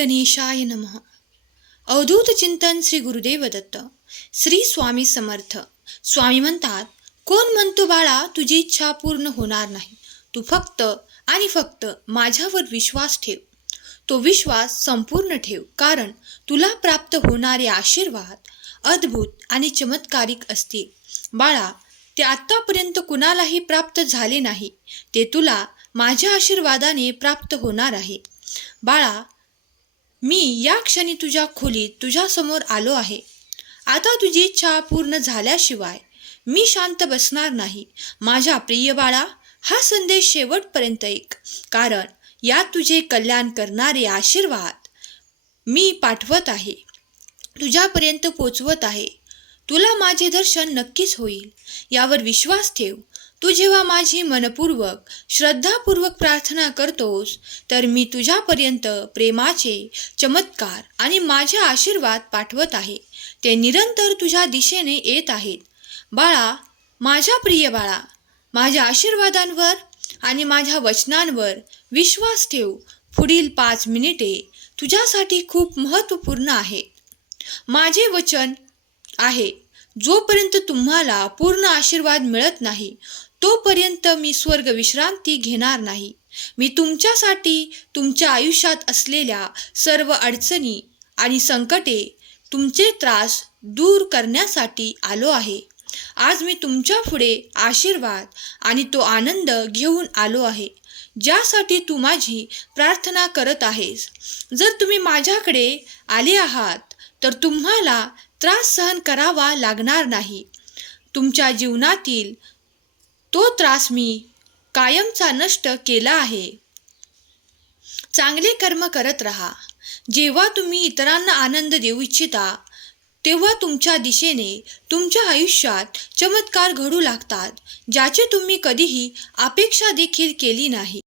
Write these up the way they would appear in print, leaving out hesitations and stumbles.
गणेशाय नमः. अवधूत चिंतन श्री गुरुदेव दत्त. श्री स्वामी समर्थ. स्वामी म्हणतात, कोण म्हणतो बाळा तुझी इच्छा पूर्ण होणार नाही. तू फक्त आणि फक्त माझ्यावर विश्वास ठेव. तो विश्वास संपूर्ण ठेव, कारण तुला प्राप्त होणारे आशीर्वाद अद्भुत आणि चमत्कारिक असतील. बाळा, ते आत्तापर्यंत कुणालाही प्राप्त झाले नाही, ते तुला माझ्या आशीर्वादाने प्राप्त होणार आहे. बाळा, मी या क्षणी तुझ्या खोलीत तुझ्यासमोर आलो आहे. आता तुझी इच्छा पूर्ण झाल्याशिवाय मी शांत बसणार नाही. माझ्या प्रिय बाळा, हा संदेश शेवटपर्यंत ऐक, कारण यात तुझे कल्याण करणारे आशीर्वाद मी पाठवत आहे, तुझ्यापर्यंत पोचवत आहे. तुला माझे दर्शन नक्कीच होईल, यावर विश्वास ठेव. तू जेव्हा माझी मनपूर्वक श्रद्धापूर्वक प्रार्थना करतोस, तर मी तुझ्यापर्यंत प्रेमाचे चमत्कार आणि माझे आशीर्वाद पाठवत आहे. ते निरंतर तुझ्या दिशेने येत आहेत. बाळा, माझ्या प्रिय बाळा, माझ्या आशीर्वादांवर आणि माझ्या वचनांवर विश्वास ठेव. पुढील 5 मिनिटे तुझ्यासाठी खूप महत्त्वपूर्ण आहेत. माझे वचन आहे, जोपर्यंत तुम्हाला पूर्ण आशीर्वाद मिळत नाही, तोपर्यंत मी स्वर्ग विश्रांती घेणार नाही. मी तुमच्यासाठी तुमच्या आयुष्यात असलेल्या सर्व अडचणी आणि संकटे, तुमचे त्रास दूर करण्यासाठी आलो आहे. आज मी तुमच्या पुढे आशीर्वाद आणि तो आनंद घेऊन आलो आहे, ज्यासाठी तू माझी प्रार्थना करत आहेस. जर तुम्ही माझ्याकडे आले आहात, तर तुम्हाला त्रास सहन करावा लागणार नाही. तुमच्या जीवनातील तो त्रास मी कायमचा नष्ट केला आहे. चांगले कर्म करत राहा. जेव्हा तुम्ही इतरांना आनंद देऊ इच्छिता, तेव्हा तुमच्या दिशेने तुमच्या आयुष्यात चमत्कार घडू लागतात, ज्याची तुम्ही कधीही अपेक्षा देखील केली नाही.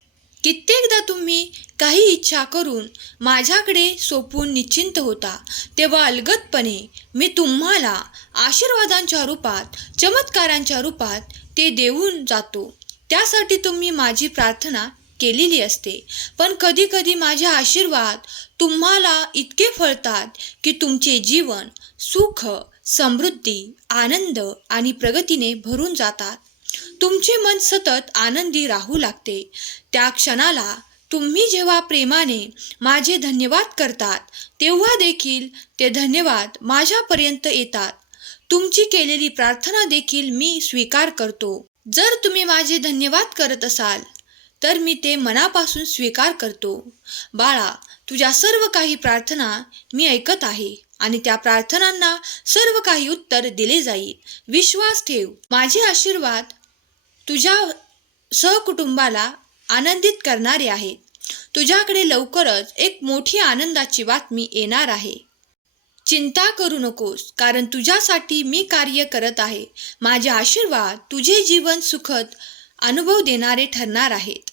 कित्येकदा तुम्ही काही इच्छा करून माझ्याकडे सोपून निश्चिंत होता, तेव्हा अलगदपणे मी तुम्हाला आशीर्वादांच्या रूपात, चमत्कारांच्या रूपात ते देऊन जातो. त्यासाठी तुम्ही माझी प्रार्थना केलेली असते. पण कधीकधी माझे आशीर्वाद तुम्हाला इतके फळतात की तुमचे जीवन सुख, समृद्धी, आनंद आणि प्रगतीने भरून जातात. तुमचे मन सतत आनंदी राहू लागते. त्या क्षणाला तुम्ही जेव्हा प्रेमाने माझे धन्यवाद करतात, तेव्हा देखील ते धन्यवाद माझ्यापर्यंत येतात. तुमची केलेली प्रार्थना देखील मी स्वीकार करतो. जर तुम्ही माझे धन्यवाद करत असाल, तर मी ते मनापासून स्वीकार करतो. बाळा, तुझ्या सर्व काही प्रार्थना मी ऐकत आहे आणि त्या प्रार्थनांना सर्व काही उत्तर दिले जाईल. विश्वास ठेव. माझे आशीर्वाद तुझ्या सहकुटुंबाला आनंदित करणारे आहेत. तुझ्याकडे लवकरच एक मोठी आनंदाची बातमी येणार आहे. चिंता करू नकोस, कारण तुझ्यासाठी मी कार्य करत आहे. माझे आशीर्वाद तुझे जीवन सुखद अनुभव देणारे ठरणार आहेत.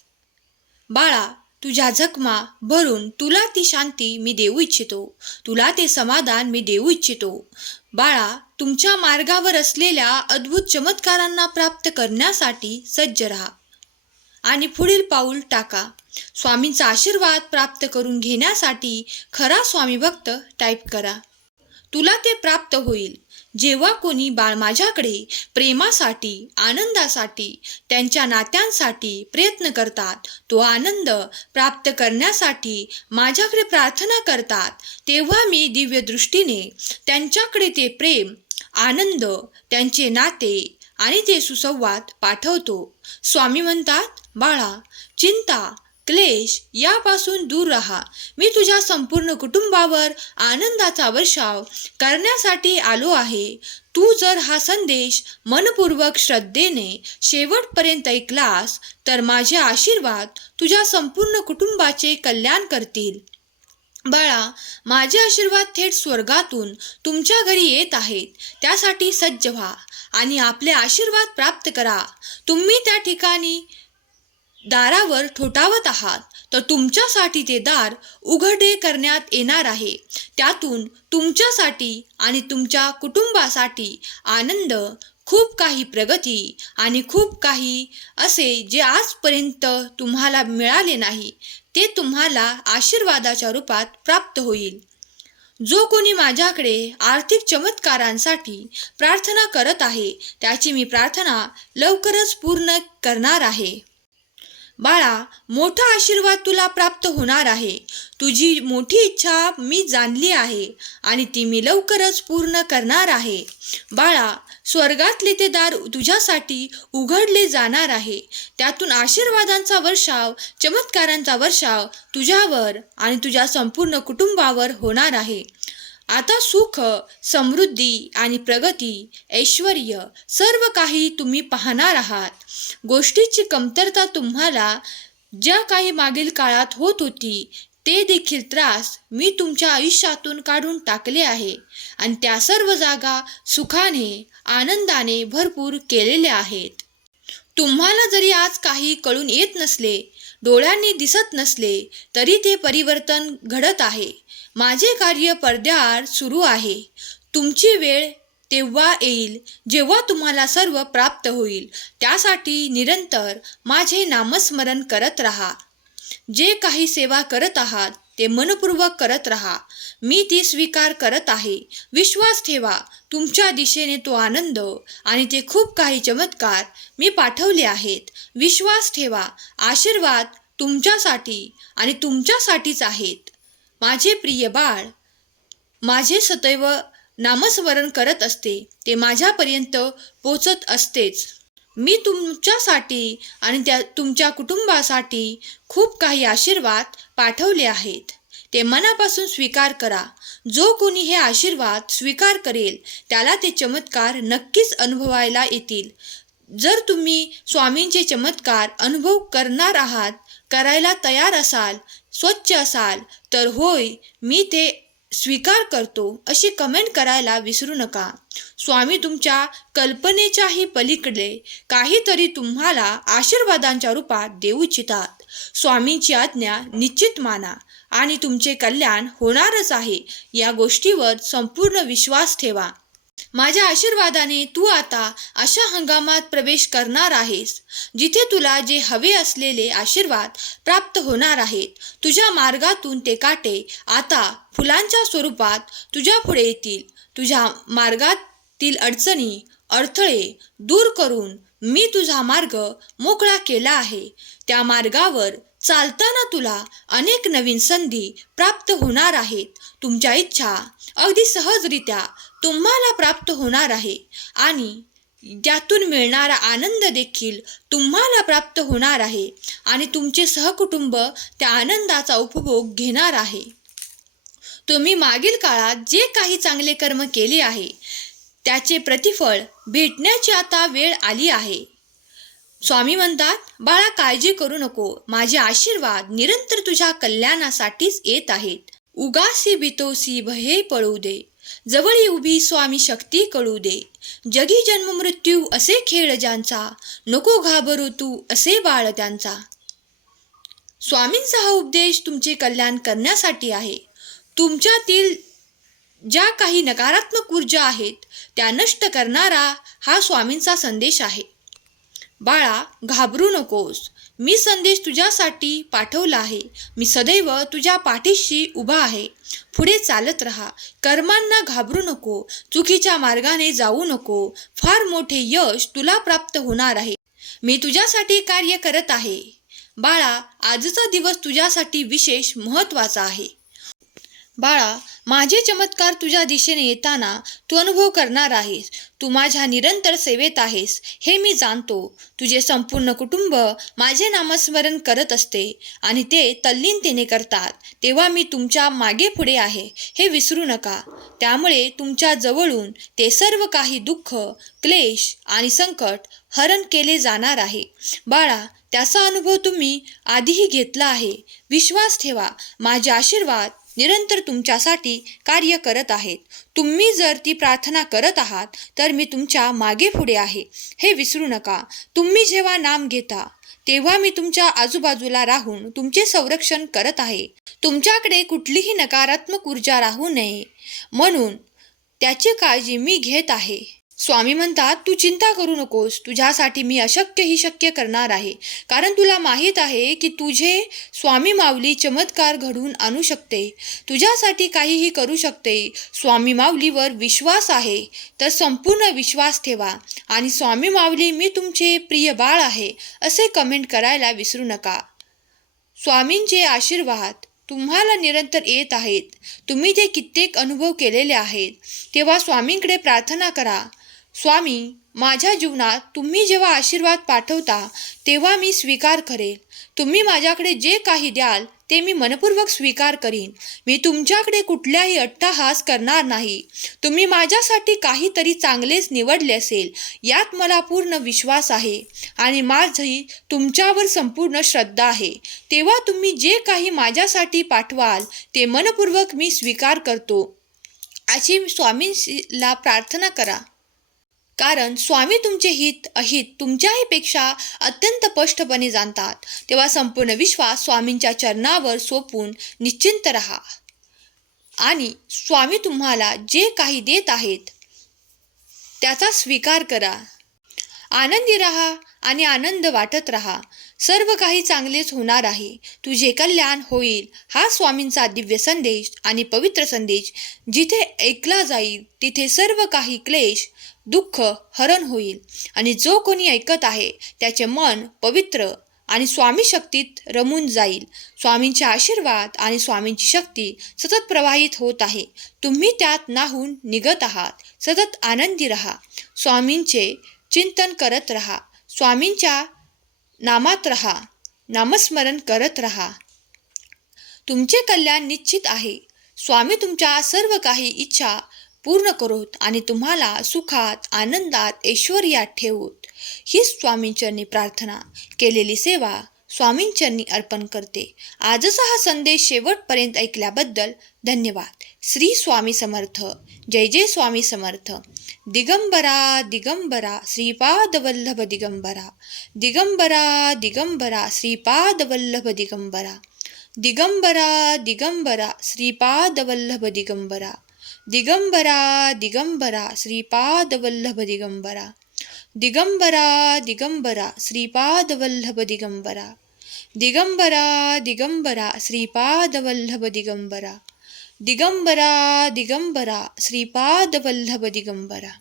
बाळा, तुझ्या जखमा भरून तुला ती शांती मी देऊ इच्छितो. तुला ते समाधान मी देऊ इच्छितो. बाळा, तुमच्या मार्गावर असलेल्या अद्भुत चमत्कारांना प्राप्त करण्यासाठी सज्ज राहा आणि पुढील पाऊल टाका. स्वामींचा आशीर्वाद प्राप्त करून घेण्यासाठी खरा स्वामी भक्त टाईप करा. तुला ते प्राप्त होईल. जेव्हा कोणी बाळ माझ्याकडे प्रेमासाठी, आनंदासाठी, त्यांच्या नात्यांसाठी प्रयत्न करतात, तो आनंद प्राप्त करण्यासाठी माझ्याकडे प्रार्थना करतात, तेव्हा मी दिव्य दृष्टीने त्यांच्याकडे ते प्रेम, आनंद, त्यांचे नाते आणि ते सुसंवाद पाठवतो. स्वामी म्हणतात, बाळा, चिंता, क्लेश यापासून दूर राहा. मी तुझ्या संपूर्ण कुटुंबावर आनंदाचा वर्षाव करण्यासाठी आलो आहे. तू जर हा संदेश मनपूर्वक श्रद्धेने शेवटपर्यंत ऐकलास, तर माझे आशीर्वाद तुझ्या संपूर्ण कुटुंबाचे कल्याण करतील. बाळा, माझे आशीर्वाद थेट स्वर्गातून तुमच्या घरी येत आहेत. त्यासाठी सज्ज व्हा आणि आपले आशीर्वाद प्राप्त करा. तुम्ही त्या ठिकाणी दारावर ठोठावत आहात, तर तुमच्यासाठी ते दार उघडे करण्यात येणार आहे. त्यातून तुमच्यासाठी आणि तुमच्या कुटुंबासाठी आनंद, खूप काही प्रगती आणि खूप काही असे जे आजपर्यंत तुम्हाला मिळाले नाही ते तुम्हाला आशीर्वादाच्या रूपात प्राप्त होईल. जो कोणी माझ्याकडे आर्थिक चमत्कारांसाठी प्रार्थना करत आहे त्याची मी प्रार्थना लवकरच पूर्ण करणार आहे. बाळा, मोठा आशीर्वाद तुला प्राप्त होणार आहे. तुझी मोठी इच्छा मी जाणली आहे आणि ती मी लवकरच पूर्ण करणार आहे. बाळा, स्वर्गातले ते दार तुझ्यासाठी उघडले जाणार आहे. त्यातून आशीर्वादांचा वर्षाव, चमत्कारांचा वर्षाव तुझ्यावर आणि तुझ्या संपूर्ण कुटुंबावर होणार आहे. आता सुख, समृद्धी आणि प्रगती, ऐश्वर्य सर्व काही तुम्ही पाहणार आहात. गोष्टीची कमतरता तुम्हाला ज्या काही मागील काळात होत होती ते देखील त्रास मी तुमच्या आयुष्यातून काढून टाकले आहे आणि त्या सर्व जागा सुखाने, आनंदाने भरपूर केलेल्या आहेत. तुम्हाला जरी आज काही कळून येत नसले, डोळ्यांनी दिसत नसले, तरी ते परिवर्तन घडत आहे. माझे कार्य पडद्याआड सुरू आहे. तुमची वेळ तेव्हा येईल जेव्हा तुम्हाला सर्व प्राप्त होईल. त्यासाठी निरंतर माझे नामस्मरण करत राहा. जे काही सेवा करत आहात ते मनपूर्वक करत राहा. मी ती स्वीकार करत आहे. विश्वास ठेवा, तुमच्या दिशेने तो आनंद आणि ते खूप काही चमत्कार मी पाठवले आहेत. विश्वास ठेवा, आशीर्वाद तुमच्यासाठी आणि तुमच्यासाठीच आहेत. माझे प्रिय बाळ, माझे सदैव नामस्मरण करत असते ते माझ्यापर्यंत पोचत असतेच. मी तुमच्यासाठी आणि तुमच्या कुटुंबासाठी खूप काही आशीर्वाद पाठवले आहेत. ते मनापासून स्वीकार करा. जो कोणी हे आशीर्वाद स्वीकार करेल त्याला ते चमत्कार नक्कीच अनुभवायला येतील. जर तुम्ही स्वामींचे चमत्कार अनुभव करणार आहात, करायला तयार असाल, स्वच्छ असाल तर होय मी ते स्वीकार करतो अशी कमेंट करायला विसरू नका. स्वामी तुमच्या कल्पनेच्याही पलीकडे काहीतरी तुम्हाला आशीर्वादांच्या रूपात देऊ इच्छितात. स्वामींची आज्ञा निश्चित माना आणि तुमचे कल्याण होणारच आहे या गोष्टीवर संपूर्ण विश्वास ठेवा. माझ्या आशीर्वादाने तू आता अशा हंगामात प्रवेश करणार आहेस जिथे तुला जे हवे असलेले आशीर्वाद प्राप्त होणार आहेत. तुझ्या मार्गातून ते काटे आता फुलांच्या स्वरूपात तुझ्या पुढे येतील. तुझ्या मार्गातील अडचणी, अडथळे दूर करून मी तुझा मार्ग मोकळा केला आहे. त्या मार्गावर चालताना तुला अनेक नवीन संधी प्राप्त होणार आहेत. तुमच्या इच्छा अगदी सहजरित्या तुम्हाला प्राप्त होणार आहे आणि त्यातून मिळणारा आनंद देखील तुम्हाला प्राप्त होणार आहे आणि तुमचे सहकुटुंब त्या आनंदाचा उपभोग घेणार आहे. तुम्ही मागील काळात जे काही चांगले कर्म केले आहे त्याचे प्रतिफळ भेटण्याची आता वेळ आली आहे. स्वामी म्हणतात, बाळा काळजी करू नको, माझे आशीर्वाद निरंतर तुझ्या कल्याणासाठीच येत आहेत. उगासी भीतोसी भये पळू दे, जवळी उभी स्वामी शक्ती कळू दे. जगी जन्म मृत्यू असे खेळ ज्यांचा, नको घाबरू तू असे बाळ त्यांचा. स्वामींचा हा उपदेश तुमचे कल्याण करण्यासाठी आहे. तुमच्यातील ज्या काही नकारात्मक ऊर्जा आहेत त्या नष्ट करणारा हा स्वामींचा संदेश आहे. बाळा घाबरू नकोस, मी संदेश तुझ्यासाठी पाठवला आहे. मी सदैव तुझ्या पाठीशी उभा आहे. पुढे चालत राहा, कर्मांना घाबरू नको, चुकीच्या मार्गाने जाऊ नको. फार मोठे यश तुला प्राप्त होणार आहे. मी तुझ्यासाठी कार्य करत आहे. बाळा आजचा दिवस तुझ्यासाठी विशेष महत्त्वाचा आहे. बाळा माझे चमत्कार तुझ्या दिशेने येताना तू अनुभव करणार आहेस. तू माझ्या निरंतर सेवेत आहेस हे मी जाणतो. तुझे संपूर्ण कुटुंब माझे नामस्मरण करत असते आणि ते तल्लीनतेने करतात तेव्हा मी तुमच्या मागे पुढे आहे हे विसरू नका. त्यामुळे तुमच्या जवळून ते सर्व काही दुःख, क्लेश आणि संकट हरण केले जाणार आहे. बाळा त्याचा अनुभव तुम्ही आधीही घेतला आहे. विश्वास ठेवा, माझे आशीर्वाद निरंतर तुमच्यासाठी कार्य करत आहेत. तुम्ही जर ती प्रार्थना करत आहात तर मी तुमच्या मागे पुढे आहे हे विसरू नका. तुम्ही जेव्हा नाम घेता तेव्हा मी तुमच्या आजूबाजूला राहून तुमचे संरक्षण करत आहे. तुमच्याकडे कुठलीही नकारात्मक ऊर्जा राहू नये म्हणून त्याची काळजी मी घेत आहे. स्वामी म्हणतात, तू चिंता करू नकोस, तुझ्यासाठी मी अशक्य ही शक्य करणार आहे. कारण तुला माहीत आहे की तुझे स्वामी माऊली चमत्कार घडवून आणू शकते, तुझ्यासाठी काहीही करू शकते. स्वामी माऊलीवर विश्वास आहे तर संपूर्ण विश्वास ठेवा आणि स्वामी माऊली मी तुमचे प्रिय बाळ आहे असे कमेंट करायला विसरू नका. स्वामींचे आशीर्वाद तुम्हाला निरंतर येत आहेत. तुम्ही ते कित्येक अनुभव केलेले आहेत. तेव्हा स्वामींकडे प्रार्थना करा, स्वामी, माझ्या जीवनात तुम्ही जेव्हा आशीर्वाद पाठवता तेव्हा मी स्वीकार करेल. तुम्ही माझ्याकडे जे काही द्याल ते मी मनपूर्वक स्वीकार करीन. मी तुमच्याकडे कुठल्याही अट्टहास करणार नाही. तुम्ही माझ्यासाठी काहीतरी चांगलेच निवडले असेल यात मला पूर्ण विश्वास आहे आणि माझी तुमच्यावर संपूर्ण श्रद्धा आहे. तेव्हा तुम्ही जे काही माझ्यासाठी पाठवाल ते मनपूर्वक मी स्वीकार करतो अशी स्वामींना प्रार्थना करा. कारण स्वामी तुमचे हित अहित तुमच्याहीपेक्षा अत्यंत स्पष्टपणे जाणतात. तेव्हा संपूर्ण विश्वास स्वामींच्या चरणावर सोपून निश्चिंत राहा आणि स्वामी तुम्हाला जे काही देत आहेत त्याचा स्वीकार करा. आनंदी राहा आणि आनंद वाटत राहा. सर्व काही चांगलेच होणार आहे. तुझे कल्याण होईल हा स्वामींचा दिव्य संदेश आणि पवित्र संदेश जिथे ऐकला जाईल तिथे सर्व काही क्लेश दुःख हरण होईल आणि जो कोणी ऐकत आहे त्याचे मन पवित्र आणि स्वामी शक्तीत रमून जाईल. स्वामींचे आशीर्वाद आणि स्वामींची शक्ती सतत प्रवाहित होत आहे. तुम्ही त्यात नाहून निघत आहात. सतत आनंदी राहा. स्वामींचे चिंतन करत राहा. स्वामींच्या नामात राहा. नामस्मरण करत राहा. तुमचे कल्याण निश्चित आहे. स्वामी तुमच्या सर्व काही इच्छा पूर्ण करोत आणि तुम्हाला सुखात आनंदात ऐश्वर्यात ठेवोत. ही स्वामींचरणी प्रार्थना केलेली सेवा स्वामींचरणी अर्पण करते. आजचा हा संदेश शेवटपर्यंत ऐकल्याबद्दल धन्यवाद. श्री स्वामी समर्थ. जय जय स्वामी समर्थ. दिगंबरा दिगंबरा श्रीपाद वल्लभ दिगंबरा. दिगंबरा दिगंबरा श्रीपाद वल्लभ दिगंबरा. दिगंबरा दिगंबरा श्रीपाद वल्लभ दिगंबरा. दिगंबरा दिगंबरा श्रीपाद वल्लभ दिगंबरा. दिगंबरा दिगंबरा श्रीपाद वल्लभ दिगंबरा. दिगंबरा दिगंबरा श्रीपाद वल्लभ दिगंबरा. दिगंबरा दिगंबरा श्रीपाद वल्लभ दिगंबरा.